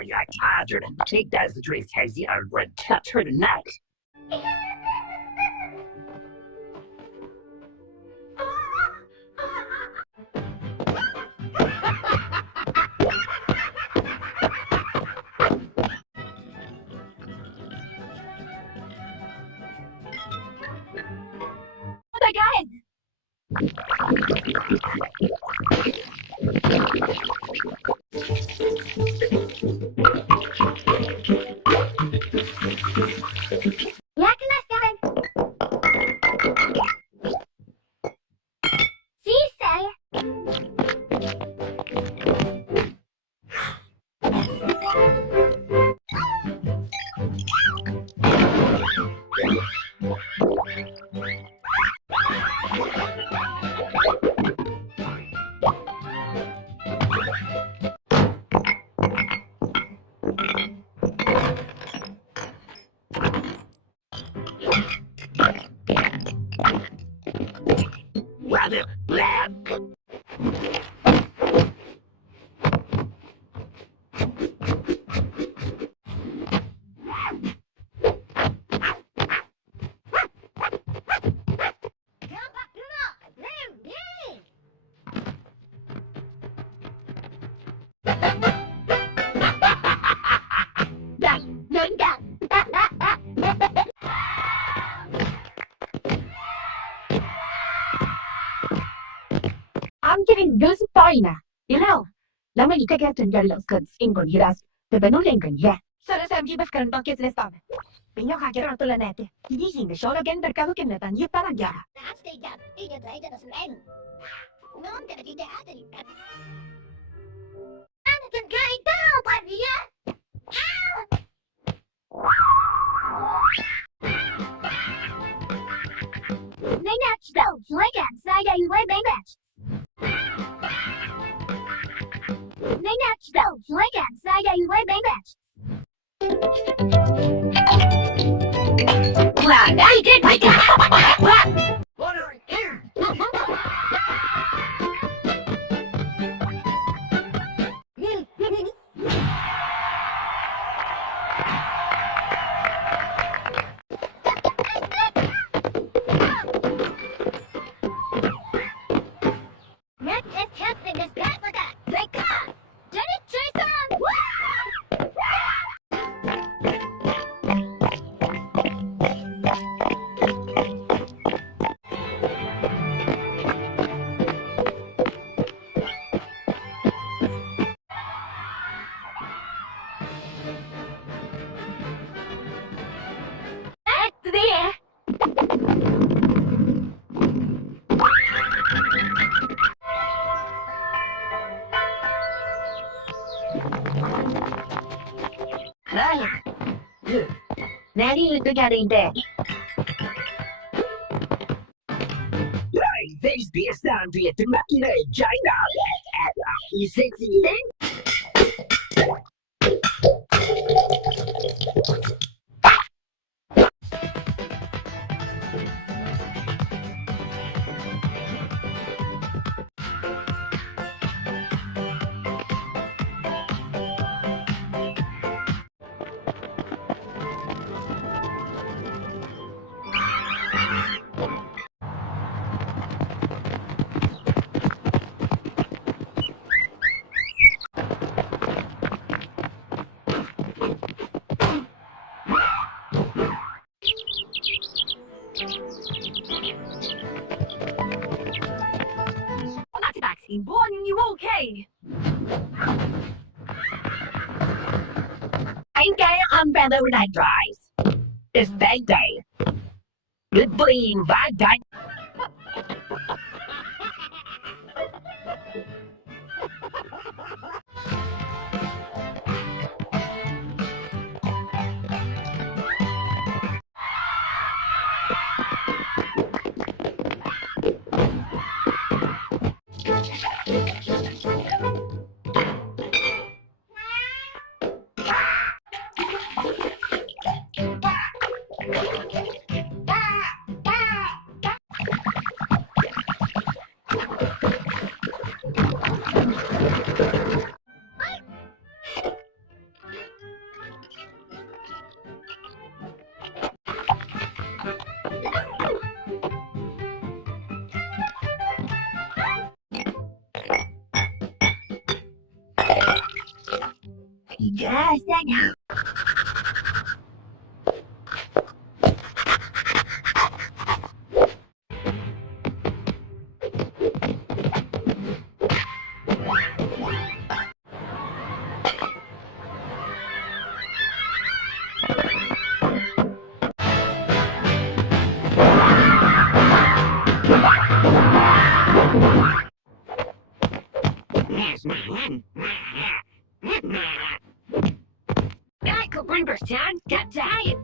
are you tired and take those dress has you already touched her tonight. Hey guys! Ya que las saben. Sí, sé. Rather black. I'm getting goosebumps now. You know, لما يتكلم تنجلس كنت إنكم يراس تبنون إنكم يه. سر سامجي بفكرن بانكيت نستام. بينو خاكر أنتو لناتي. يجين دشورة جن دركادو كنتان يبتلا جارا. أنا تنقاي داو طبيعة. They match those like outside I way they match. They match those like outside I way they match. Well, now you did my what? Water here. Nanny, look at it there. There's this time to get to China. You sexy thing? Born you okay? Ain't gay on bad overnight drives. It's that day. Good bleeding by day. Yes, I know. I could bring her son, got tired.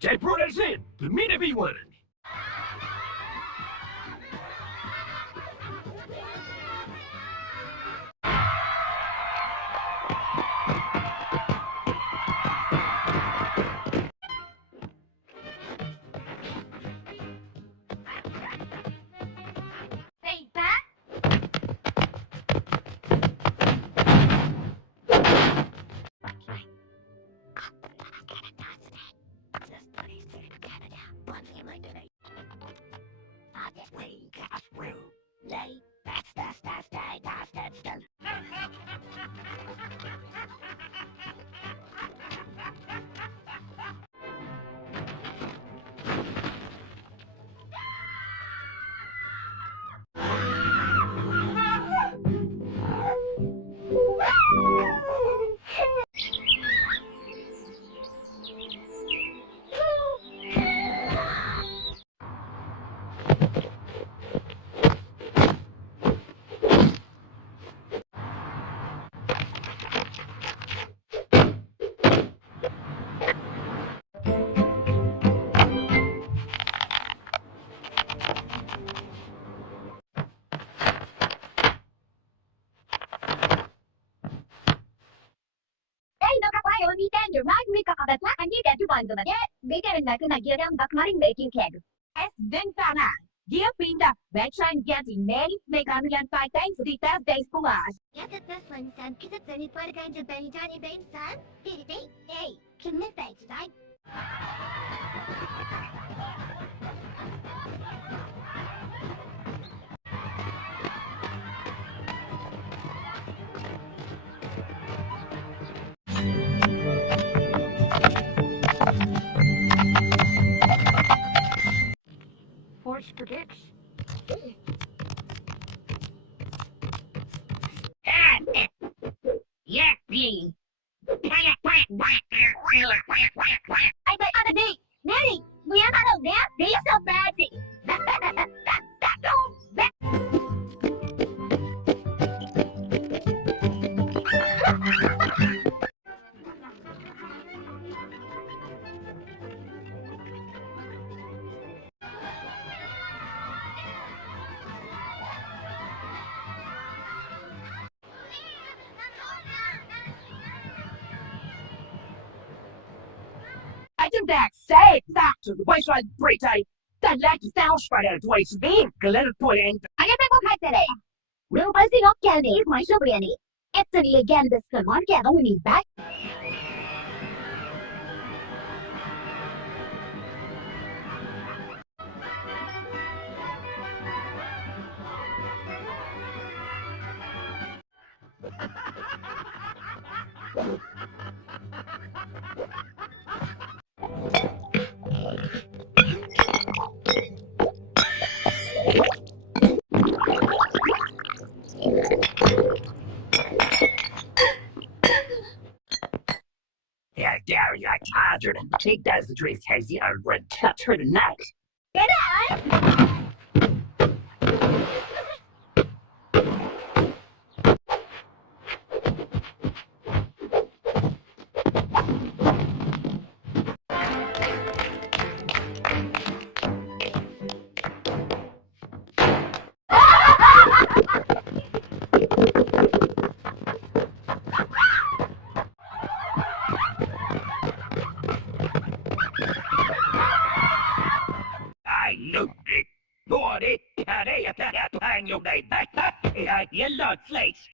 Ted brought us in to meet everyone. Hey, Pat? Kayo ni Tender Magmi kakabatakan ni Tender Bando na get. Bigyan na ko na giyang bakmaring baking keg. Din sana. Dia pinda. Betchan getting many. Make on yan 5 thanks for the fast days pulas. Yes, it's this one, son. Cause it's any part of kind of Benny Johnny Bain, son. Hey, can this day tonight? Force predicts. Yeah, me. Ay, may ano, Neri! Buyan ano, Neri! They are so fancy! I did that say that to the waistline break I that like the sound spider to waste being a little point. Agad ako kahit today. Real busting up candy, my sobriety. It's the again this good one get only back. Yeah, Gary, I tired her to take that as the dress has the red cut her tonight. Get out! I looked it. Lord, it had a time your day back. I yelled out, place.